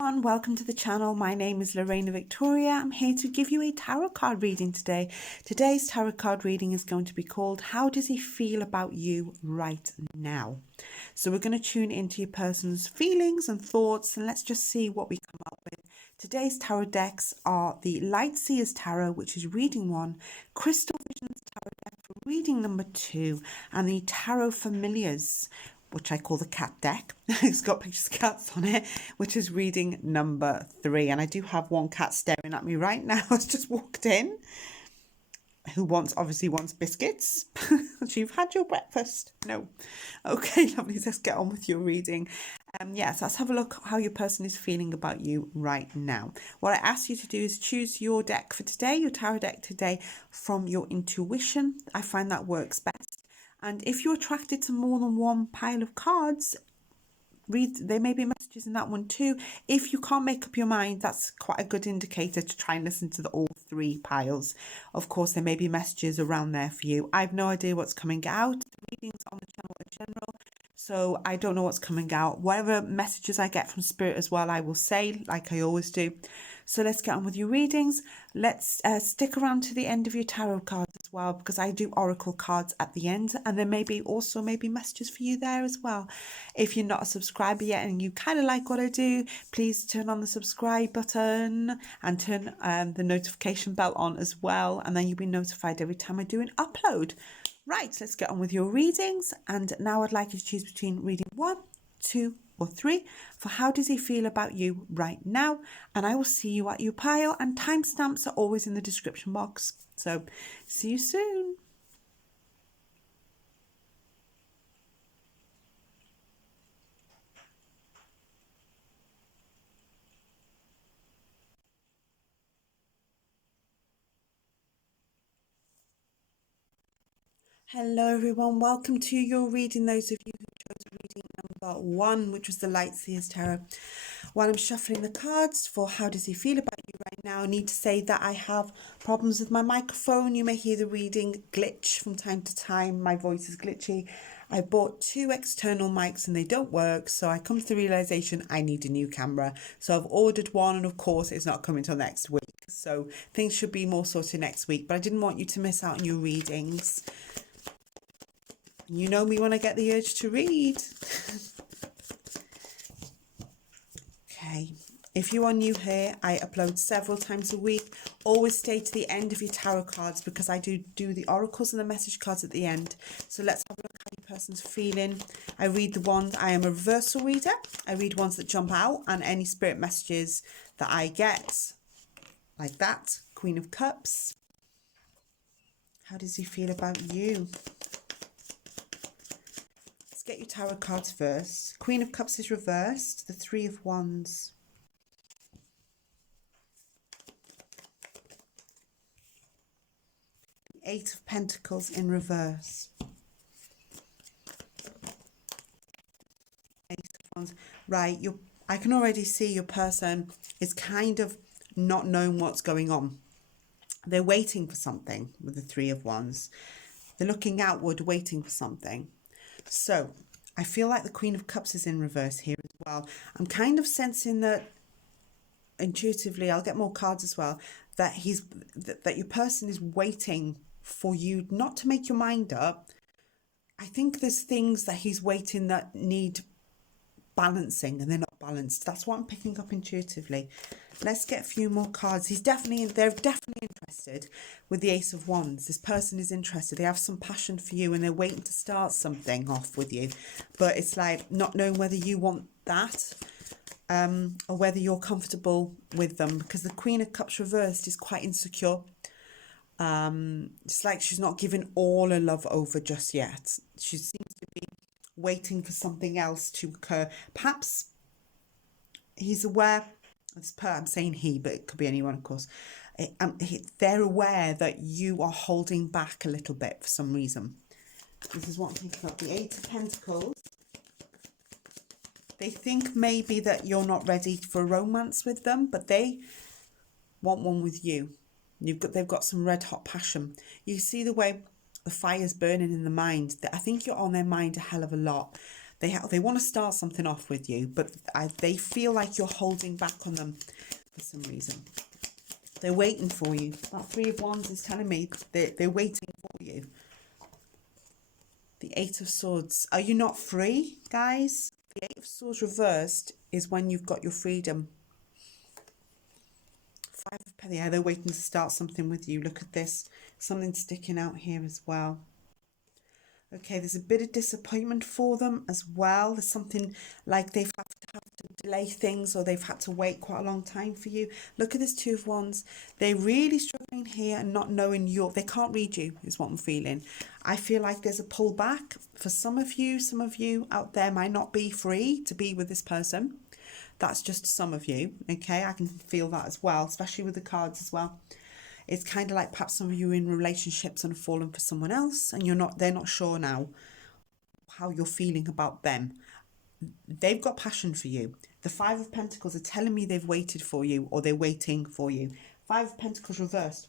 everyone, welcome to the channel. My name is Lorena Victoria. I'm here to give you a tarot card reading today. Today's tarot card reading is going to be called How Does He Feel About You Right Now? So we're going to tune into your person's feelings and thoughts, and let's just see what we come up with. Today's tarot decks are the Light Seers Tarot, which is reading 1, Crystal Visions Tarot deck for reading number 2, and the Tarot Familiars, which I call the cat deck. It's got pictures of cats on it, which is reading number 3. And I do have one cat staring at me right now. It's just walked in, who obviously wants biscuits. So you've had your breakfast? No. Okay, lovely. Let's get on with your reading. Yes, let's have a look how your person is feeling about you right now. What I ask you to do is choose your deck for today, your tarot deck today, from your intuition. I find that works best. And if you're attracted to more than one pile of cards, there may be messages in that one too. If you can't make up your mind, that's quite a good indicator to try and listen to all 3 piles. Of course, there may be messages around there for you. I have no idea what's coming out. The readings on the channel are general, so I don't know what's coming out. Whatever messages I get from Spirit as well, I will say, like I always do. So let's get on with your readings. Let's stick around to the end of your tarot cards as well, because I do oracle cards at the end, and there may be also maybe messages for you there as well. If you're not a subscriber yet and you kind of like what I do, please turn on the subscribe button and turn the notification bell on as well, and then you'll be notified every time I do an upload. Right, let's get on with your readings. And now I'd like you to choose between reading 1, 2, or 3 for How Does He Feel About You Right Now? And I will see you at your pile, and timestamps are always in the description box. So see you soon. Hello everyone, welcome to your reading, those of you who chose reading number 1, which was the Light Seers Tarot. While I'm shuffling the cards for How Does He Feel About You Right Now, I need to say that I have problems with my microphone. You may hear the reading glitch from time to time. My voice is glitchy. I bought 2 external mics and they don't work, so I come to the realization I need a new camera. So I've ordered one, and of course it's not coming till next week. So things should be more sorted next week, but I didn't want you to miss out on your readings. You know me when I get the urge to read. Okay, if you are new here, I upload several times a week. Always stay to the end of your tarot cards, because I do the oracles and the message cards at the end. So let's have a look how your person's feeling. I read the ones, I am a reversal reader. I read ones that jump out, and any spirit messages that I get, like that. Queen of Cups. How does he feel about you? Get your tarot cards first. Queen of Cups is reversed. The 3 of Wands. The 8 of Pentacles in reverse. Ace of Wands. Right, I can already see your person is kind of not knowing what's going on. They're waiting for something with the 3 of Wands. They're looking outward, waiting for something. So I feel like the Queen of Cups is in reverse here as well. I'm kind of sensing that intuitively, I'll get more cards as well, that that your person is waiting for you not to make your mind up. I think there's things that he's waiting that need balancing, and they're not balanced. That's what I'm picking up intuitively. Let's get a few more cards. They're definitely interested with the Ace of Wands. This person is interested. They have some passion for you, and they're waiting to start something off with you. But it's like not knowing whether you want that, or whether you're comfortable with them, because the Queen of Cups reversed is quite insecure. It's like she's not giving all her love over just yet. She seems to be waiting for something else to occur. Perhaps he's aware. I'm saying he, but it could be anyone, of course. They're aware that you are holding back a little bit for some reason. This is what I'm thinking of. The 8 of Pentacles. They think maybe that you're not ready for romance with them, but they want one with you. They've got some red hot passion. You see the way the fire's burning in the mind. I think you're on their mind a hell of a lot. They want to start something off with you, but they feel like you're holding back on them for some reason. They're waiting for you. That Three of Wands is telling me they're waiting for you. The Eight of Swords. Are you not free, guys? The Eight of Swords reversed is when you've got your freedom. Five of Pentacles. Yeah, they're waiting to start something with you. Look at this. Something sticking out here as well. Okay, there's a bit of disappointment for them as well. There's something like they've have to delay things, or they've had to wait quite a long time for you. Look at this Two of Wands. They're really struggling here and not knowing they can't read you is what I'm feeling. I feel like there's a pullback for some of you out there might not be free to be with this person. That's just some of you, okay? I can feel that as well, especially with the cards as well. It's kind of like perhaps some of you are in relationships and have fallen for someone else, and they're not sure now how you're feeling about them. They've got passion for you. The Five of Pentacles are telling me they've waited for you, or they're waiting for you. Five of Pentacles reversed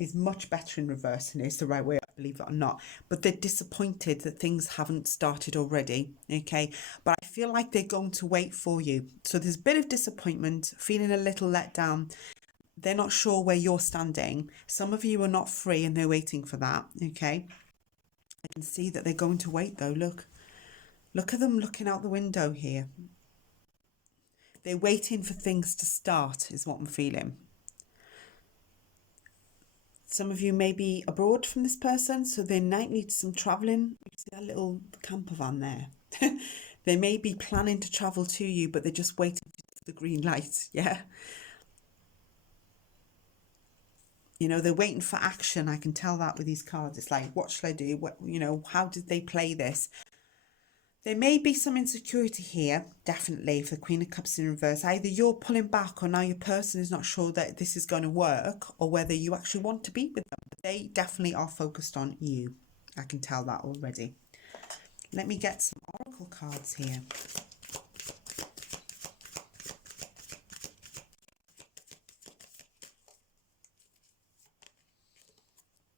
is much better in reverse than it's the right way, believe it or not. But they're disappointed that things haven't started already, okay? But I feel like they're going to wait for you. So there's a bit of disappointment, feeling a little let down. They're not sure where you're standing. Some of you are not free and they're waiting for that, okay? I can see that they're going to wait though. Look at them looking out the window here. They're waiting for things to start is what I'm feeling. Some of you may be abroad from this person, so they might need some travelling. You see that little camper van there? They may be planning to travel to you, but they're just waiting for the green light, yeah? You know, they're waiting for action. I can tell that with these cards. It's like, what shall I do? What, how did they play this? There may be some insecurity here, definitely, for the Queen of Cups in reverse. Either you're pulling back, or now your person is not sure that this is going to work, or whether you actually want to be with them. But they definitely are focused on you. I can tell that already. Let me get some oracle cards here.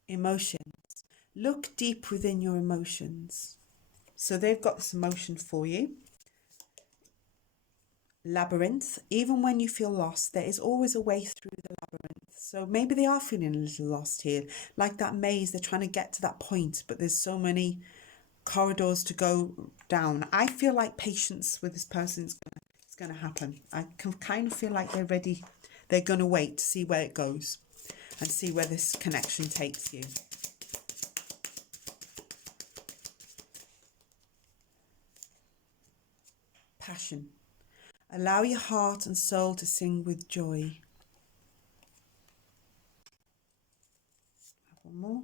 Emotions. Look deep within your emotions. So they've got this emotion for you. Labyrinth. Even when you feel lost, there is always a way through the labyrinth. So maybe they are feeling a little lost here. Like that maze, they're trying to get to that point, but there's so many corridors to go down. I feel like patience with this person is going to happen. I can kind of feel like they're ready. They're going to wait to see where it goes and see where this connection takes you. Passion. Allow your heart and soul to sing with joy. One more.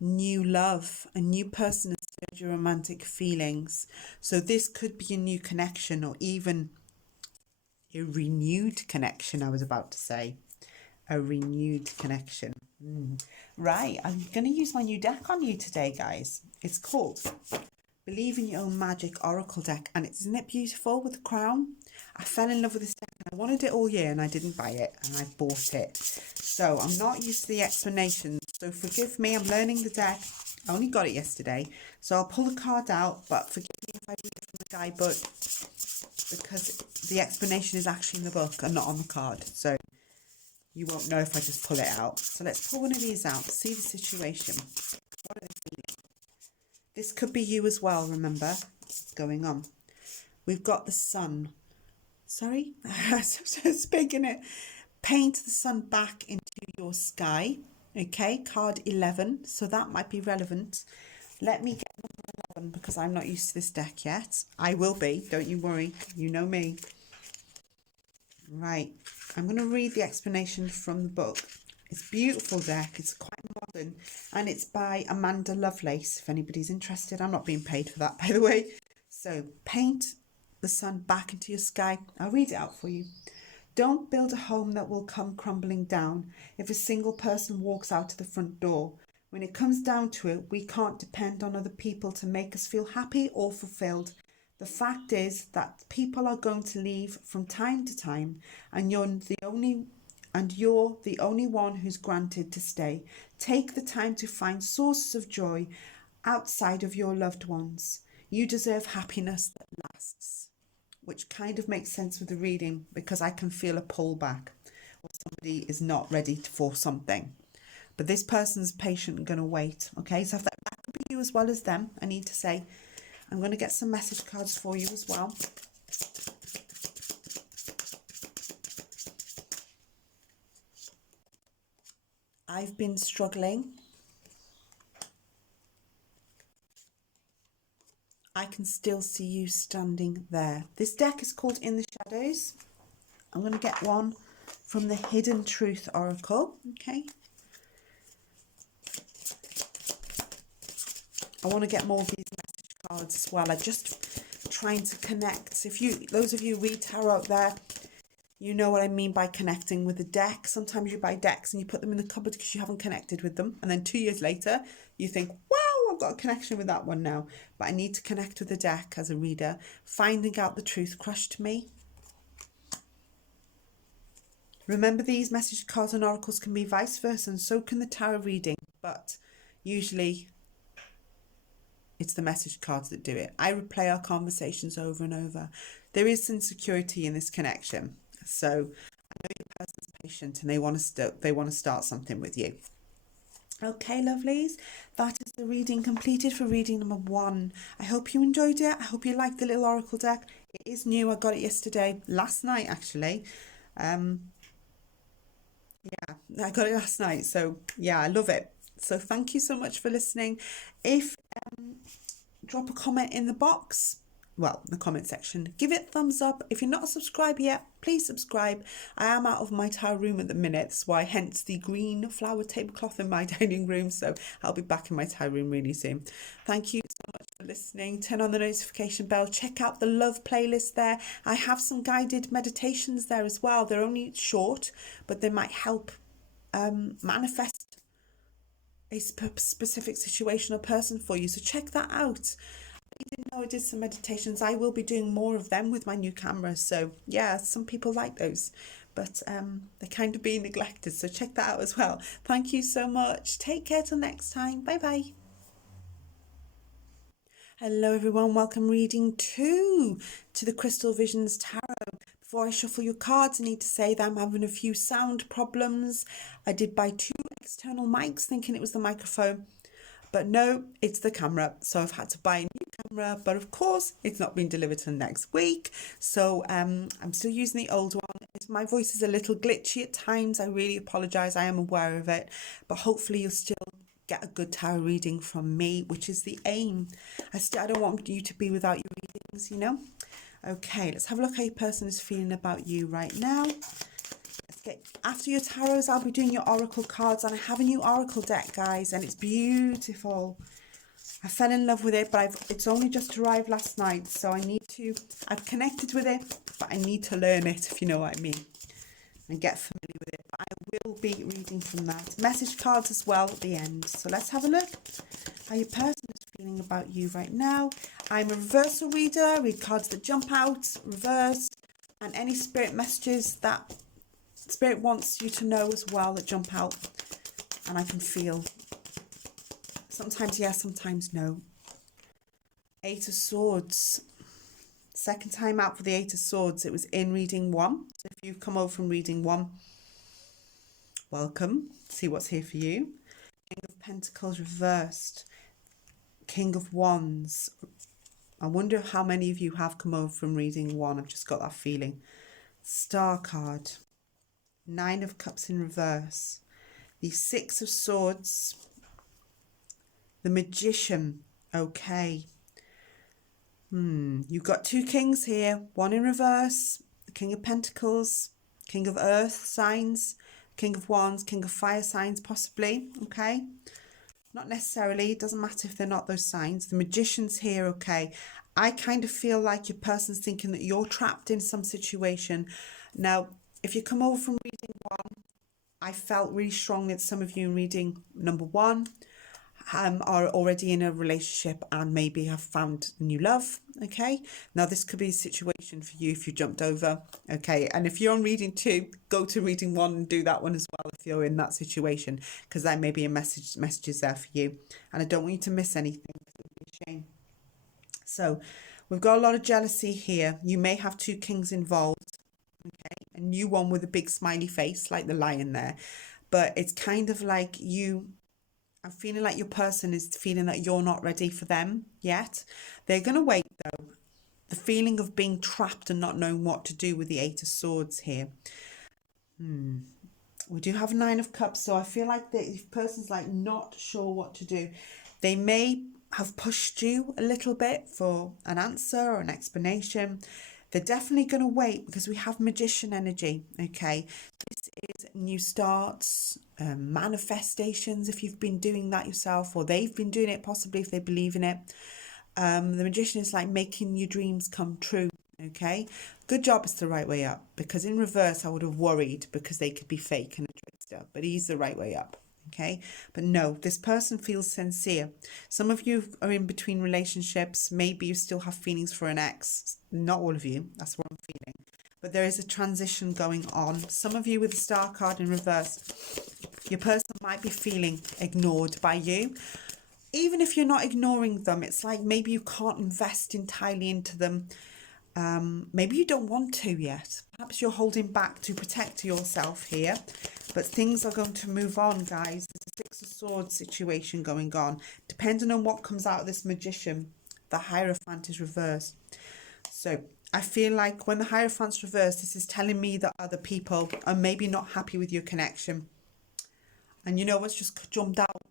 New love. A new person has stirred your romantic feelings. So this could be a new connection, or even a renewed connection, I was about to say. A renewed connection. Right, I'm going to use my new deck on you today, guys. It's called Believe in Your Own Magic Oracle deck, and isn't it beautiful with the crown? I fell in love with this deck and I wanted it all year, and I didn't buy it, and I bought it. So I'm not used to the explanations, so forgive me. I'm learning the deck. I only got it yesterday, so I'll pull the card out, but forgive me if I read it from the guidebook, because the explanation is actually in the book and not on the card, so you won't know if I just pull it out. So let's pull one of these out, see the situation. What are they feeling? This could be you as well, remember, going on. We've got the sun. Sorry, it's big, isn't it? Paint the sun back into your sky. Okay, card 11. So that might be relevant. Let me get number 11 because I'm not used to this deck yet. I will be, don't you worry. You know me. Right, I'm going to read the explanation from the book. It's a beautiful deck. It's quite modern, and it's by Amanda Lovelace, if anybody's interested. I'm not being paid for that, by the way. So, paint the sun back into your sky. I'll read it out for you. Don't build a home that will come crumbling down if a single person walks out to the front door. When it comes down to it, we can't depend on other people to make us feel happy or fulfilled. The fact is that people are going to leave from time to time, and and you're the only one who's granted to stay. Take the time to find sources of joy outside of your loved ones. You deserve happiness that lasts, which kind of makes sense with the reading because I can feel a pullback or somebody is not ready for something. But this person's patient and going to wait. Okay, so if that could be you as well as them, I need to say, I'm going to get some message cards for you as well. I've been struggling. I can still see you standing there. This deck is called In the Shadows. I'm going to get one from the Hidden Truth Oracle. Okay. I want to get more of these message cards as well. I'm just trying to connect. Those of you who read tarot out there, you know what I mean by connecting with the deck. Sometimes you buy decks and you put them in the cupboard because you haven't connected with them. And then 2 years later, you think, wow, I've got a connection with that one now. But I need to connect with the deck as a reader. Finding out the truth crushed me. Remember, these message cards and oracles can be vice versa, and so can the tarot reading. But usually it's the message cards that do it. I replay our conversations over and over. There is insecurity in this connection. So I know your person's patient and they want to start something with you. Okay, lovelies, that is the reading completed for reading number 1. I hope you enjoyed it. I hope you liked the little oracle deck. It is new. I got it last night actually. Yeah, I got it last night. So yeah, I love it. So thank you so much for listening. If drop a comment in the box, the comment section. Give it a thumbs up. If you're not subscribed yet, please subscribe. I am out of my tarot room at the minute, that's why hence the green flower tablecloth in my dining room. So I'll be back in my tarot room really soon. Thank you so much for listening. Turn on the notification bell. Check out the love playlist there. I have some guided meditations there as well. They're only short, but they might help manifest a specific situation or person for you. So check that out. I didn't know I did some meditations. I will be doing more of them with my new camera. So yeah, some people like those, but they're kind of being neglected. So check that out as well. Thank you so much. Take care till next time. Bye bye. Hello everyone, welcome reading 2 to the Crystal Visions Tarot. Before I shuffle your cards, I need to say that I'm having a few sound problems. I did buy 2 external mics thinking it was the microphone, but no, it's the camera. So I've had to buy a new camera, but of course it's not been delivered till next week. So I'm still using the old one. My voice is a little glitchy at times. I really apologise. I am aware of it, but hopefully you'll still get a good tarot reading from me, which is the aim. I don't want you to be without your readings, you know. Okay, let's have a look how your person is feeling about you right now. Let's get after your tarots. I'll be doing your oracle cards, and I have a new oracle deck, guys, and it's beautiful. I fell in love with it, but it's only just arrived last night, so I've connected with it, but I need to learn it, if you know what I mean, and get familiar with it. But I will be reading from that. Message cards as well at the end. So let's have a look how your person is feeling about you right now. I'm a reversal reader. I read cards that jump out, reversed, and any spirit messages that spirit wants you to know as well that jump out, and I can feel. Sometimes yes, sometimes no. 8 of Swords. Second time out for the 8 of Swords. It was in reading 1. So if you've come over from reading 1, welcome. See what's here for you. King of Pentacles reversed. King of Wands. I wonder how many of you have come over from reading 1. I've just got that feeling. Star card. 9 of Cups in reverse. The 6 of Swords. The Magician. Okay. You've got 2 kings here. 1 in reverse. The King of Pentacles. King of Earth signs. King of Wands. King of Fire signs possibly. Okay. Not necessarily. It doesn't matter if they're not those signs. The Magician's here. Okay. I kind of feel like your person's thinking that you're trapped in some situation. Now, if you come over from reading 1, I felt really strongly that some of you in reading number 1 are already in a relationship and maybe have found new love. Okay, now this could be a situation for you if you jumped over. Okay, and if you're on reading 2, go to reading 1 and do that one as well if you're in that situation, because there may be a messages there for you, and I don't want you to miss anything. It would be a shame. So we've got a lot of jealousy here. You may have 2 kings involved. Okay, a new one with a big smiley face like the lion there, but it's kind of like I'm feeling like your person is feeling that you're not ready for them yet. They're going to wait though. The feeling of being trapped and not knowing what to do with the 8 of Swords here. We do have 9 of Cups, so I feel like the person's like not sure what to do. They may have pushed you a little bit for an answer or an explanation. They're definitely going to wait because we have Magician energy, okay? This is new starts, manifestations if you've been doing that yourself, or they've been doing it possibly if they believe in it. The Magician is like making your dreams come true, okay? Good job it's the right way up, because in reverse I would have worried because they could be fake and a trickster, but he's the right way up. Okay, but no, this person feels sincere. Some of you are in between relationships. Maybe you still have feelings for an ex. Not all of you, that's what I'm feeling. But there is a transition going on. Some of you with the Star card in reverse, your person might be feeling ignored by you. Even if you're not ignoring them, it's like maybe you can't invest entirely into them. Maybe you don't want to yet. Perhaps you're holding back to protect yourself here. But things are going to move on, guys. There's a 6 of Swords situation going on. Depending on what comes out of this Magician, the Hierophant is reversed. So I feel like when the Hierophant's reversed, this is telling me that other people are maybe not happy with your connection. And you know what's just jumped out?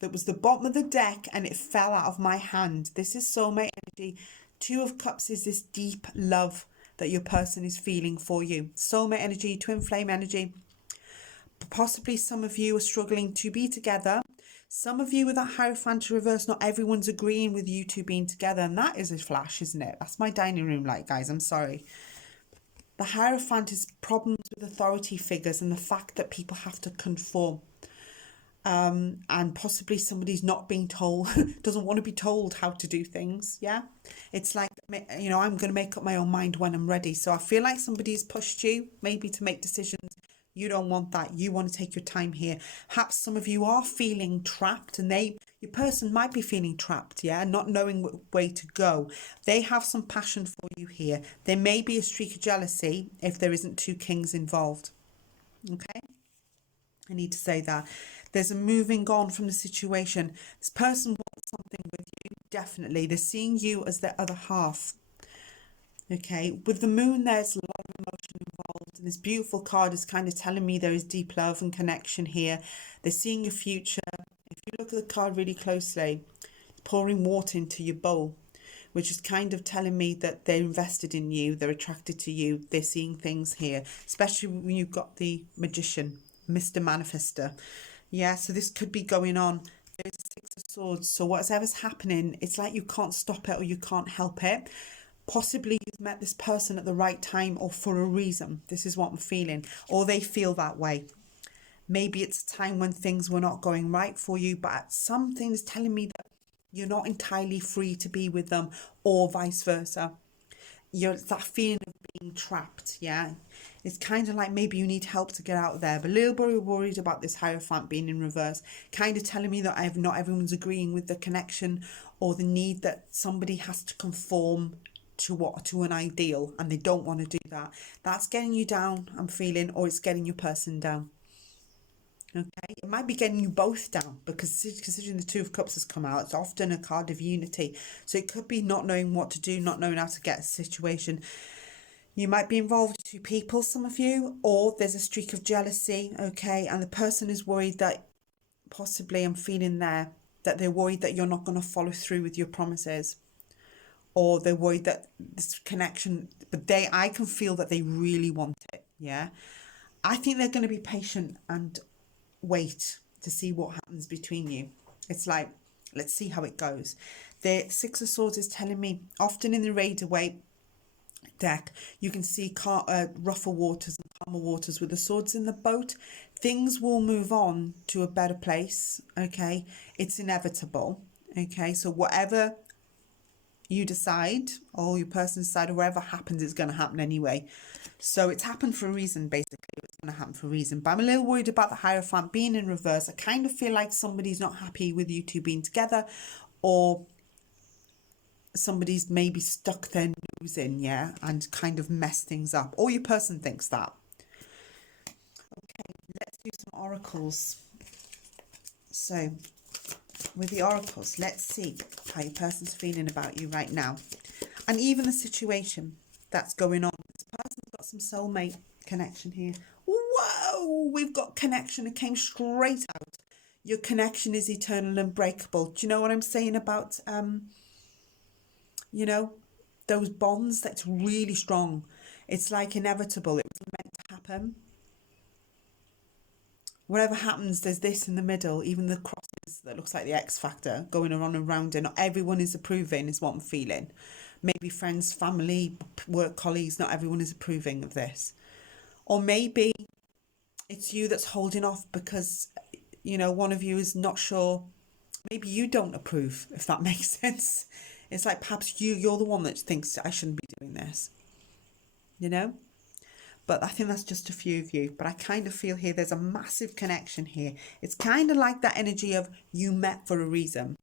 That was the bottom of the deck and it fell out of my hand. This is soulmate energy. 2 of Cups is this deep love that your person is feeling for you. Soulmate energy, twin flame energy. Possibly some of you are struggling to be together. Some of you with that Hierophant reverse, not everyone's agreeing with you 2 being together. And that is a flash, isn't it? That's my dining room light, guys. I'm sorry. The Hierophant is problems with authority figures and the fact that people have to conform. And possibly somebody's not being told, doesn't want to be told how to do things. Yeah, it's like, you know, I'm going to make up my own mind when I'm ready. So I feel like somebody's pushed you maybe to make decisions. You don't want that. You want to take your time here. Perhaps some of you are feeling trapped, and your person might be feeling trapped, yeah, not knowing what way to go. They have some passion for you here. There may be a streak of jealousy if there isn't 2 kings involved. Okay, I need to say that. There's a moving on from the situation. This person wants something with you, definitely. They're seeing you as their other half. Okay, with the moon, there's a lot of emotion involved. And this beautiful card is kind of telling me there is deep love and connection here. They're seeing your future. If you look at the card really closely, it's pouring water into your bowl, which is kind of telling me that they're invested in you. They're attracted to you. They're seeing things here, especially when you've got the Magician, Mr. Manifester. Yeah, so this could be going on. There's a 6 of Swords. So whatever's happening, it's like you can't stop it or you can't help it. Possibly you've met this person at the right time or for a reason. This is what I'm feeling. Or they feel that way. Maybe it's a time when things were not going right for you, but something is telling me that you're not entirely free to be with them, or vice versa. You're that feeling of being trapped, yeah. It's kind of like maybe you need help to get out there, but a little bit worried about this Hierophant being in reverse, kind of telling me that not everyone's agreeing with the connection or the need that somebody has to conform to an ideal, and they don't want to do that. That's getting you down, I'm feeling, or it's getting your person down. Okay, it might be getting you both down, because considering the 2 of Cups has come out, it's often a card of unity. So it could be not knowing what to do, not knowing how to get a situation. You might be involved with 2 people, some of you, or there's a streak of jealousy, okay, and the person is worried that possibly, I'm feeling there, that they're worried that you're not going to follow through with your promises, or they're worried that this connection, but I can feel that they really want it, yeah. I think they're going to be patient and wait to see what happens between you. It's like, let's see how it goes. The 6 of Swords is telling me, often in the Raider way, deck, you can see rougher waters and calmer waters with the swords in the boat. Things will move on to a better place, okay? It's inevitable, okay? So whatever you decide, or your person decide, or whatever happens, it's going to happen anyway. So it's happened for a reason, basically. It's going to happen for a reason. But I'm a little worried about the Hierophant being in reverse. I kind of feel like somebody's not happy with you two being together, or somebody's maybe stuck their nose in, yeah, and kind of messed things up. Or your person thinks that. Okay, let's do some oracles. So, with the oracles, let's see how your person's feeling about you right now. And even the situation that's going on. This person's got some soulmate connection here. Whoa, we've got connection. It came straight out. Your connection is eternal and unbreakable. Do you know what I'm saying about, you know, those bonds? That's really strong. It's like inevitable. It was meant to happen. Whatever happens, there's this in the middle. Even the crosses that looks like the X Factor going on and around it. Not everyone is approving, is what I'm feeling. Maybe friends, family, work colleagues, not everyone is approving of this. Or maybe it's you that's holding off because, you know, one of you is not sure. Maybe you don't approve, if that makes sense. It's like perhaps you're the one that thinks I shouldn't be doing this, you know? But I think that's just a few of you. But I kind of feel here there's a massive connection here. It's kind of like that energy of you met for a reason.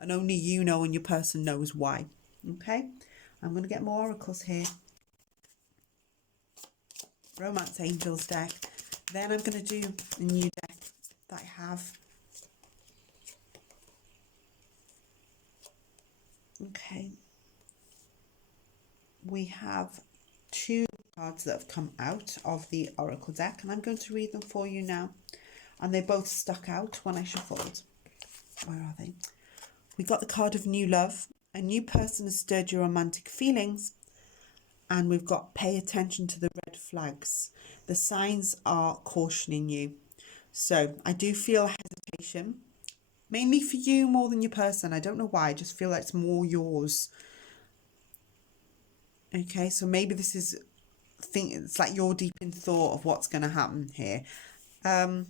And only you know and your person knows why. Okay? I'm going to get more oracles here. Romance Angels deck. Then I'm going to do a new deck that I have. Okay. We have 2 cards that have come out of the oracle deck, and I'm going to read them for you now. And they both stuck out when I shuffled. Where are they? We got the card of new love. A new person has stirred your romantic feelings. And we've got pay attention to the red flags. The signs are cautioning you. So I do feel hesitation, mainly for you more than your person. I don't know why. I just feel like it's more yours. Okay, so maybe this is, it's like you're deep in thought of what's going to happen here. Perhaps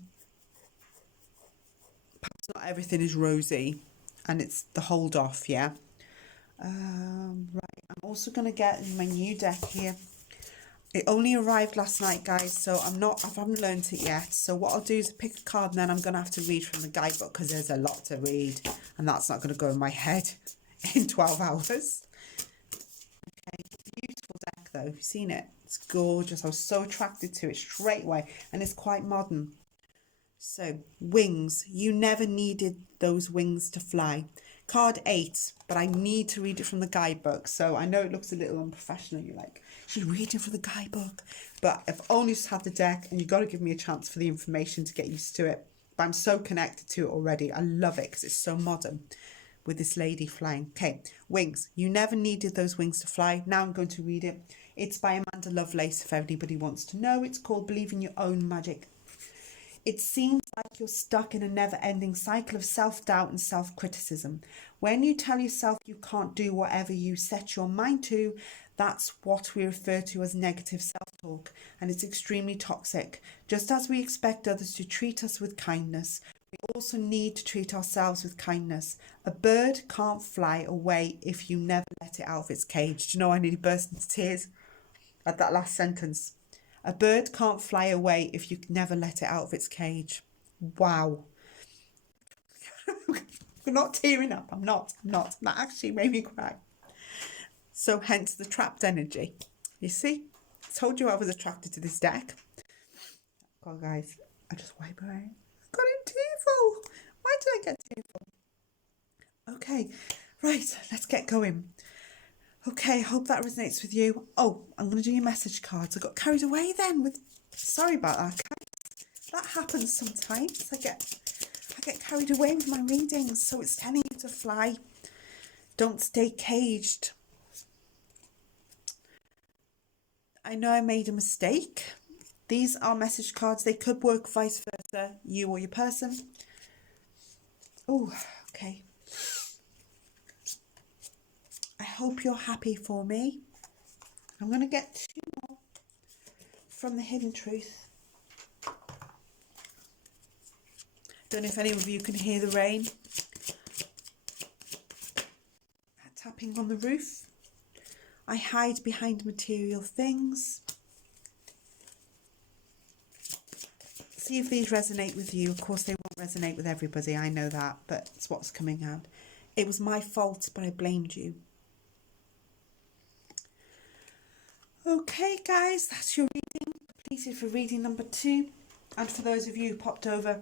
not everything is rosy, and it's the hold off, yeah. Right, I'm also going to get my new deck here. It only arrived last night, guys, so I haven't learnt it yet. So what I'll do is pick a card, and then I'm going to have to read from the guidebook because there's a lot to read, and that's not going to go in my head in 12 hours. Okay, beautiful deck though. Have you seen it? It's gorgeous. I was so attracted to it straight away, and it's quite modern. So, wings. You never needed those wings to fly. Card 8, but I need to read it from the guidebook. So I know it looks a little unprofessional. You're like, she's reading from the guidebook. But I've only just had the deck, and you've got to give me a chance for the information to get used to it. But I'm so connected to it already. I love it because it's so modern with this lady flying. Okay, wings. You never needed those wings to fly. Now I'm going to read it. It's by Amanda Lovelace, if anybody wants to know. It's called Believe in Your Own Magic. It seems like you're stuck in a never-ending cycle of self-doubt and self-criticism. When you tell yourself you can't do whatever you set your mind to, that's what we refer to as negative self-talk, and it's extremely toxic. Just as we expect others to treat us with kindness, we also need to treat ourselves with kindness. A bird can't fly away if you never let it out of its cage. Do you know, I nearly burst into tears at that last sentence. A bird can't fly away if you never let it out of its cage. Wow. I'm not tearing up. I'm not. That actually made me cry. So hence the trapped energy. You see? I told you I was attracted to this deck. God, guys, I just wipe away. Got in tearful. Why did I get tearful? Okay, right, let's get going. Okay, I hope that resonates with you. Oh, I'm going to do your message cards. I got carried away then with... Sorry about that. That happens sometimes. I get carried away with my readings. So it's telling you to fly. Don't stay caged. I know I made a mistake. These are message cards. They could work vice versa, you or your person. Oh, okay. I hope you're happy for me. I'm going to get 2 more from the Hidden Truth. Don't know if any of you can hear the rain tapping on the roof. I hide behind material things. See if these resonate with you. Of course, they won't resonate with everybody. I know that, but it's what's coming out. It was my fault, but I blamed you. Okay, guys, that's your reading. Completed for reading number 2. And for those of you who popped over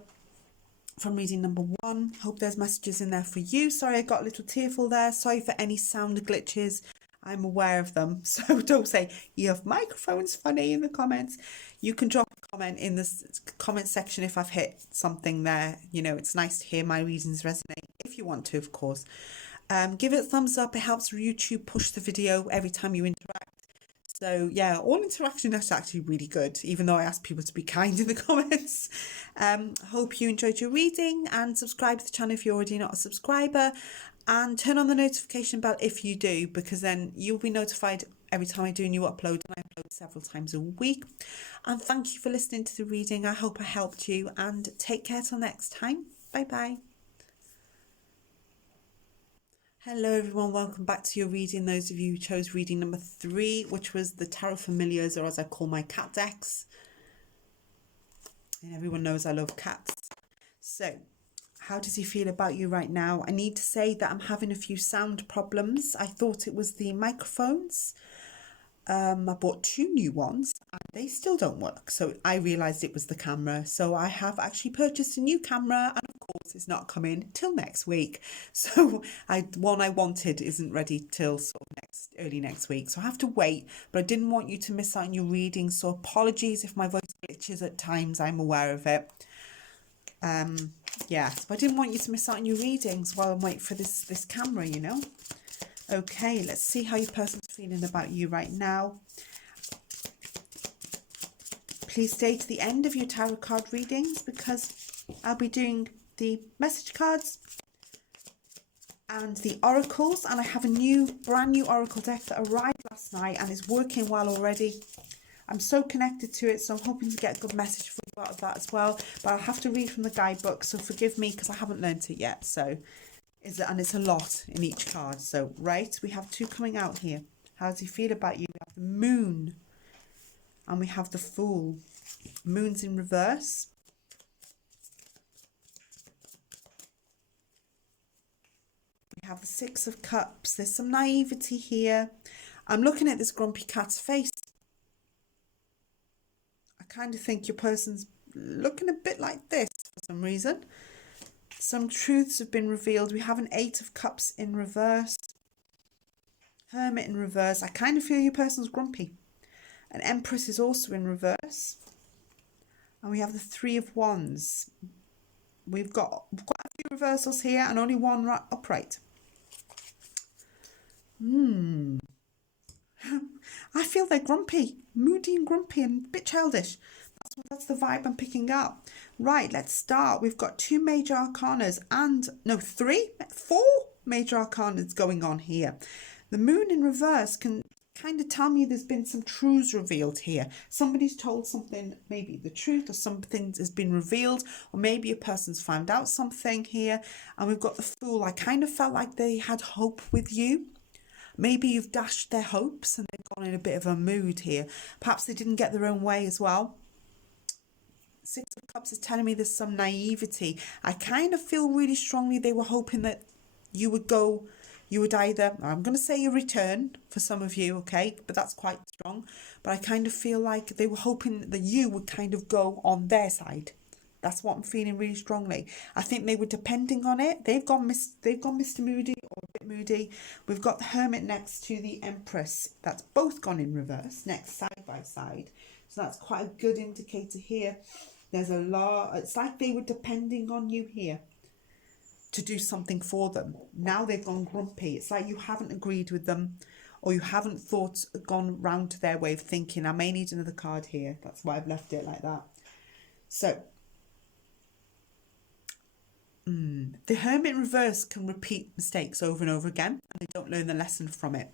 from reading number 1, hope there's messages in there for you. Sorry I got a little tearful there. Sorry for any sound glitches. I'm aware of them. So don't say, your microphone's funny in the comments. You can drop a comment in the comment section if I've hit something there. You know, it's nice to hear my readings resonate, if you want to, of course. Give it a thumbs up. It helps YouTube push the video every time you interact. So yeah, all interaction is actually really good, even though I ask people to be kind in the comments. Hope you enjoyed your reading, and subscribe to the channel if you're already not a subscriber, and turn on the notification bell if you do, because then you'll be notified every time I do a new upload, and I upload several times a week. And thank you for listening to the reading. I hope I helped you, and take care till next time. Bye bye. Hello everyone, welcome back to your reading. Those of you who chose reading number 3, which was the Tarot Familiars, or as I call my cat decks. And everyone knows I love cats. So, how does he feel about you right now? I need to say that I'm having a few sound problems. I thought it was the microphones. I bought 2 new ones and they still don't work. So I realised it was the camera. So I have actually purchased a new camera, and of course it's not coming till next week. So one I wanted isn't ready till sort of early next week. So I have to wait, but I didn't want you to miss out on your reading. So apologies if my voice glitches at times. I'm aware of it. Yeah, so I didn't want you to miss out on your readings while I wait for this camera, you know. Okay, let's see how your person's feeling about you right now. Please stay to the end of your tarot card readings, because I'll be doing the message cards and the oracles, and I have a brand new oracle deck that arrived last night and is working well already. I'm so connected to it, so I'm hoping to get a good message for you out of that as well. But I'll have to read from the guidebook, so forgive me because I haven't learnt it yet. So, and it's a lot in each card. So, right, we have 2 coming out here. How does he feel about you? We have the Moon and we have the Fool. Moon's in reverse. We have the 6 of Cups. There's some naivety here. I'm looking at this grumpy cat's face. I kind of think your person's looking a bit like this for some reason. Some truths have been revealed. We have an 8 of Cups in reverse. Hermit in reverse. I kind of feel your person's grumpy. An Empress is also in reverse. And we have the 3 of Wands. We've got quite a few reversals here and only one upright. I feel they're grumpy, moody and grumpy and a bit childish. That's the vibe I'm picking up. Right, let's start. We've got 2 major arcanas and, no, 4 major arcanas going on here. The Moon in reverse can kind of tell me there's been some truths revealed here. Somebody's told something, maybe the truth, or something has been revealed, or maybe a person's found out something here. And we've got the Fool. I kind of felt like they had hope with you. Maybe you've dashed their hopes and they've gone in a bit of a mood here. Perhaps they didn't get their own way as well. 6 of Cups is telling me there's some naivety. I kind of feel really strongly they were hoping that you would either, I'm going to say a return for some of you, okay, but that's quite strong. But I kind of feel like they were hoping that you would kind of go on their side. That's what I'm feeling really strongly. I think they were depending on it. They've gone Mr. Moody, or a bit moody. We've got the Hermit next to the Empress. That's both gone in reverse, next side by side. So that's quite a good indicator here. There's a lot. It's like they were depending on you here to do something for them. Now they've gone grumpy. It's like you haven't agreed with them, or you haven't gone round to their way of thinking. I may need another card here. That's why I've left it like that. So, the Hermit in reverse can repeat mistakes over and over again, and they don't learn the lesson from it.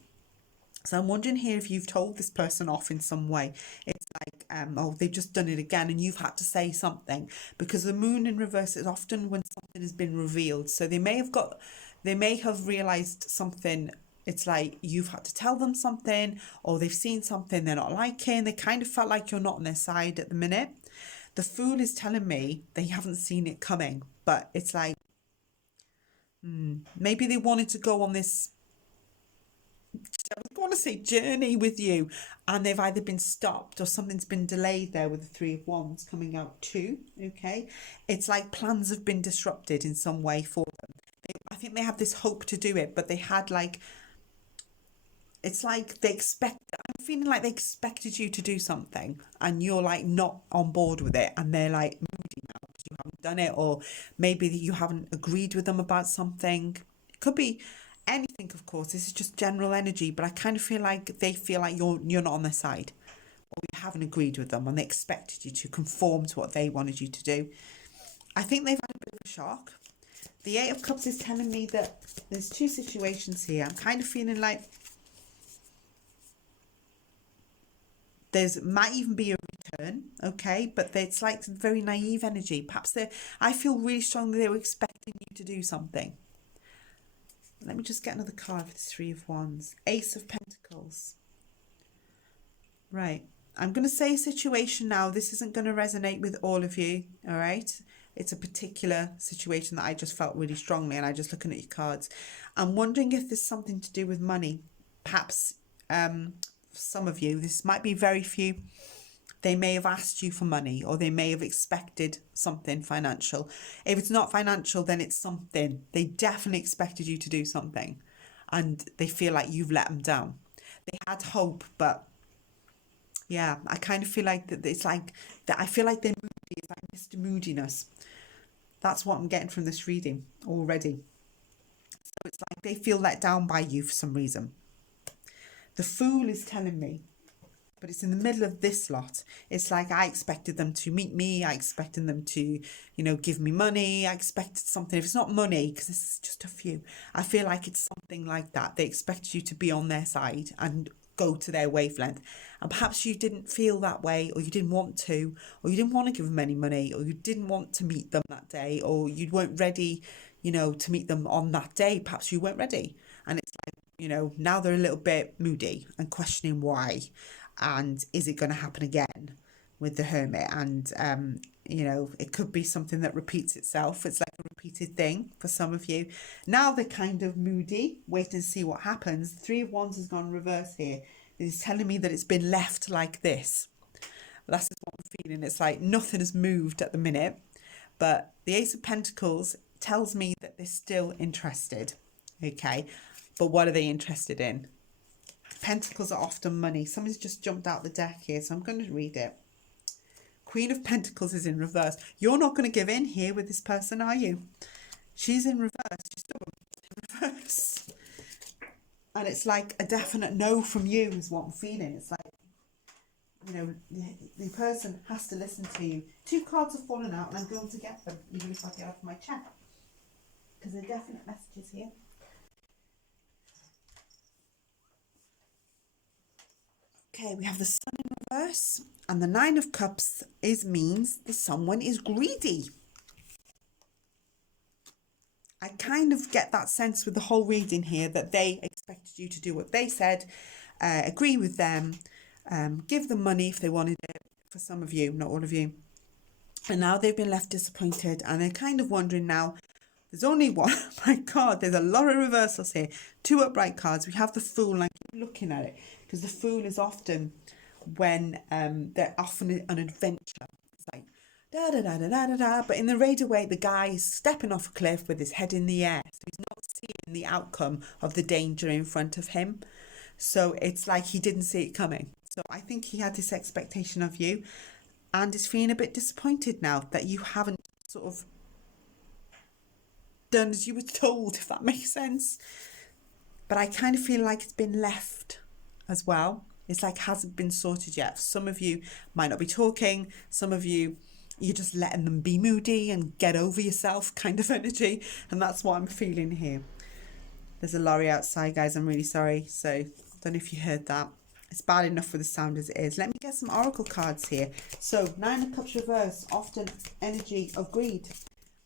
So I'm wondering here if you've told this person off in some way. It's like, oh, they've just done it again and you've had to say something, because the moon in reverse is often when something has been revealed. So they may have realized something. It's like you've had to tell them something, or they've seen something they're not liking. They kind of felt like you're not on their side at the minute. The Fool is telling me they haven't seen it coming, but it's like, maybe they wanted to go on this, I want to say, journey with you, and they've either been stopped or something's been delayed there with the Three of Wands coming out too. Okay, it's like plans have been disrupted in some way for them. I think they have this hope to do it, but they had like, it's like I'm feeling like they expected you to do something and you're like not on board with it, and they're like moody now because you haven't done it, or maybe you haven't agreed with them about something. It could be anything, of course. This is just general energy, but I kind of feel like they feel like you're not on their side, or you haven't agreed with them and they expected you to conform to what they wanted you to do. I think they've had a bit of a shock. The Eight of Cups is telling me that there's two situations here. I'm kind of feeling like might even be a return, okay? But it's like very naive energy. Perhaps I feel really strongly they were expecting you to do something. Let me just get another card for the Three of Wands. Ace of Pentacles. Right. I'm going to say a situation now. This isn't going to resonate with all of you, all right? It's a particular situation that I just felt really strongly, and I just looking at your cards. I'm wondering if there's something to do with money. Perhaps some of you, this might be very few, they may have asked you for money, or they may have expected something financial. If it's not financial, then it's something. They definitely expected you to do something, and they feel like you've let them down. They had hope, but yeah, I kind of feel like that. It's like that. I feel like they're moody. It's like Mr. Moodiness. That's what I'm getting from this reading already. So it's like they feel let down by you for some reason. The Fool is telling me, but it's in the middle of this lot. It's like I expected them to meet me. I expected them to, give me money. I expected something. If it's not money, because this is just a few, I feel like it's something like that. They expect you to be on their side and go to their wavelength. And perhaps you didn't feel that way, or you didn't want to, or you didn't want to give them any money, or you didn't want to meet them that day, or you weren't ready, to meet them on that day. Perhaps you weren't ready. And it's like, now they're a little bit moody and questioning why, and is it going to happen again with the Hermit? And it could be something that repeats itself. It's like a repeated thing for some of you. Now they're kind of moody, wait and see what happens. The Three of Wands has gone reverse here. It's telling me that it's been left like this. That's what I'm feeling. It's like nothing has moved at the minute, but the Ace of Pentacles tells me that they're still interested. Okay, but what are they interested in? Pentacles are often money. Somebody's just jumped out the deck here, so I'm going to read it. Queen of Pentacles is in reverse. You're not going to give in here with this person, are you? She's in reverse. She's still in reverse. And it's like a definite no from you is what I'm feeling. It's like, the person has to listen to you. Two cards have fallen out, and I'm going to get them, even if I get off my chair, because they're definite messages here. Okay, we have the Sun in reverse, and the Nine of Cups means that someone is greedy. I kind of get that sense with the whole reading here that they expected you to do what they said, agree with them, give them money if they wanted it, for some of you, not all of you. And now they've been left disappointed, and they're kind of wondering now, there's only one. My God, there's a lot of reversals here. Two upright cards. We have the Fool, and I keep looking at it, because the Fool is often when they're often an adventure. It's like da da da da da da da. But in the Raider Way, the guy is stepping off a cliff with his head in the air, so he's not seeing the outcome of the danger in front of him. So it's like he didn't see it coming. So I think he had this expectation of you, and is feeling a bit disappointed now that you haven't sort of done as you were told, if that makes sense. But I kind of feel like it's been left as well. It's like hasn't been sorted yet. Some of you might not be talking. Some of you, you're just letting them be moody and get over yourself kind of energy. And that's what I'm feeling here. There's a lorry outside, guys. I'm really sorry. So Don't know if you heard that. It's bad enough with the sound as it is. Let me get some oracle cards here. So, Nine of Cups reverse, often energy of greed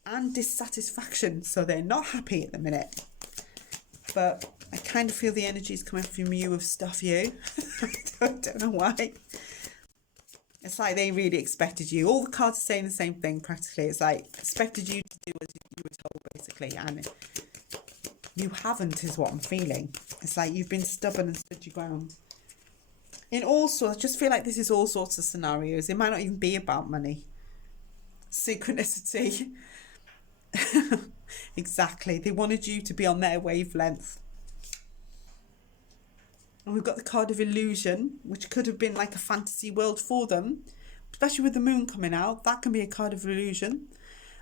and dissatisfaction. So they're not happy at the minute. But I kind of feel the energy is coming from you of stuff you. I don't know why. It's like they really expected you. All the cards are saying the same thing practically. It's like expected you to do as you were told basically. And you haven't is what I'm feeling. It's like you've been stubborn and stood your ground. In all sorts, I just feel like this is all sorts of scenarios. It might not even be about money. Synchronicity. Exactly. They wanted you to be on their wavelength. And we've got the card of illusion, which could have been like a fantasy world for them. Especially with the moon coming out, that can be a card of illusion.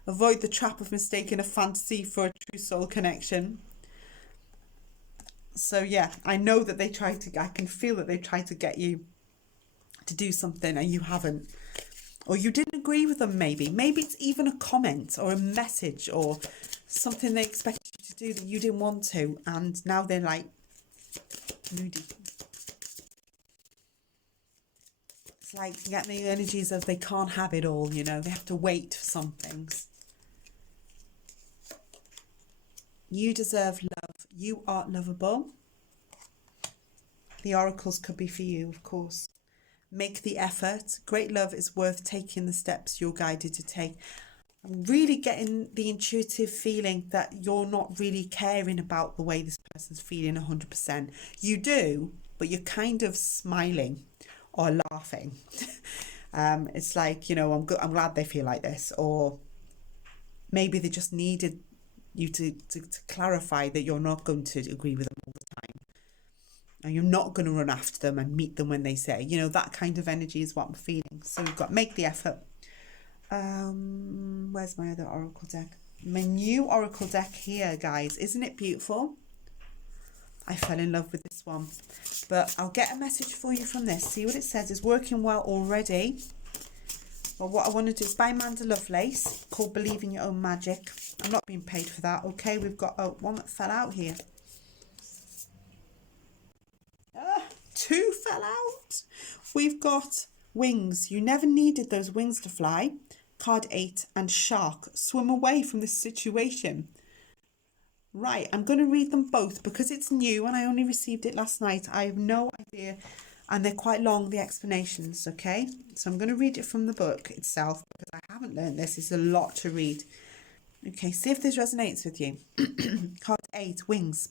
Avoid the trap of mistaking a fantasy for a true soul connection. So yeah, I know that I can feel that they tried to get you to do something and you haven't. Or you didn't agree with them maybe. Maybe it's even a comment or a message or something they expected you to do that you didn't want to. And now they're like, moody. It's like getting the energies of they can't have it all, you know. They have to wait for some things. You deserve love. You are lovable. The oracles could be for you, of course. Make the effort. Great love is worth taking the steps you're guided to take. I'm really getting the intuitive feeling that you're not really caring about the way this person's feeling 100%. You do, but you're kind of smiling or laughing. It's like, you know, I'm glad they feel like this. Or maybe they just needed you to clarify that you're not going to agree with them all the time. And you're not going to run after them and meet them when they say, you know, that kind of energy is what I'm feeling. So you've got make the effort. Where's my other oracle deck? My new oracle deck here, guys. Isn't it beautiful? I fell in love with this one. But I'll get a message for you from this. See what it says. It's working well already. But what I want to do is by Amanda Lovelace, called Believe in Your Own Magic. I'm not being paid for that. Okay, we've got one that fell out here. Two fell out. We've got wings. You never needed those wings to fly. Card 8 and shark. Swim away from this situation. Right, I'm going to read them both because it's new and I only received it last night. I have no idea. And they're quite long, the explanations, okay? So I'm going to read it from the book itself because I haven't learned this. It's a lot to read. Okay, see if this resonates with you. Card 8, wings.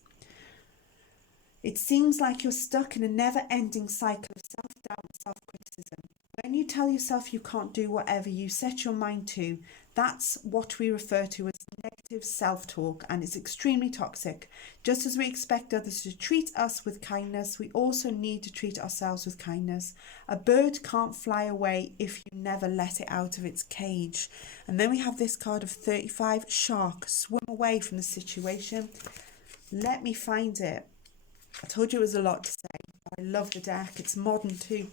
It seems like you're stuck in a never-ending cycle of self-doubt and self-criticism. When you tell yourself you can't do whatever you set your mind to, that's what we refer to as negative self-talk, and it's extremely toxic. Just as we expect others to treat us with kindness, we also need to treat ourselves with kindness. A bird can't fly away if you never let it out of its cage. And then we have this card of 35, shark. Swim away from the situation. Let me find it. I told you it was a lot to say. I love the deck. It's modern too.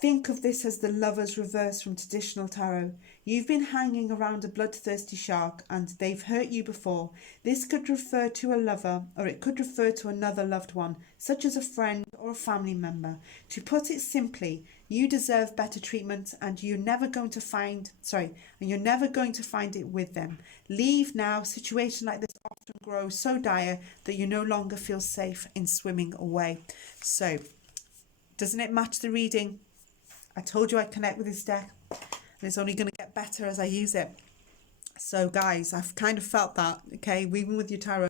Think of this as the Lover's reverse from traditional tarot. You've been hanging around a bloodthirsty shark and they've hurt you before. This could refer to a lover or it could refer to another loved one, such as a friend or a family member. To put it simply, you deserve better treatment and you're never going to find it with them. Leave now. Situations like this often grow so dire that you no longer feel safe in swimming away. So, doesn't it match the reading? I told you I'd connect with this deck and it's only going to get better as I use it. So guys, I've kind of felt that, okay, even with your tarot,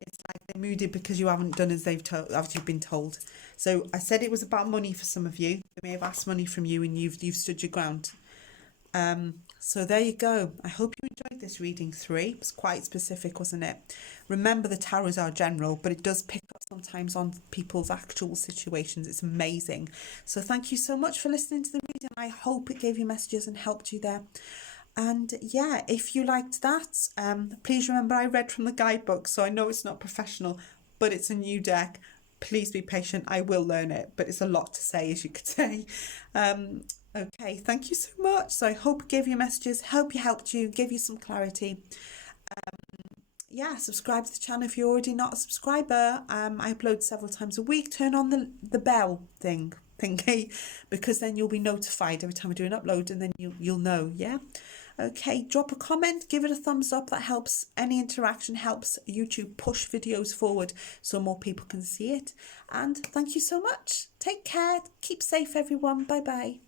it's like they're moody because you haven't done as you've been told. So I said it was about money for some of you. They may have asked money from you and you've stood your ground. So there you go. I hope you enjoyed this reading 3. It was quite specific, wasn't it? Remember, the tarots are general, but it does pick up sometimes on people's actual situations. It's amazing. So thank you so much for listening to the reading. I hope it gave you messages and helped you there. And yeah, if you liked that, please remember I read from the guidebook, so I know it's not professional, but it's a new deck. Please be patient. I will learn it, but it's a lot to say, as you could say. Okay, thank you so much. So I hope it gave you messages, hope it helped you, gave you some clarity. yeah, subscribe to the channel if you're already not a subscriber. I upload several times a week. Turn on the bell thingy, because then you'll be notified every time I do an upload, and then you'll know. Yeah. Okay, drop a comment, give it a thumbs up. That helps. Any interaction helps YouTube push videos forward so more people can see it. And thank you so much. Take care. Keep safe, everyone. Bye bye.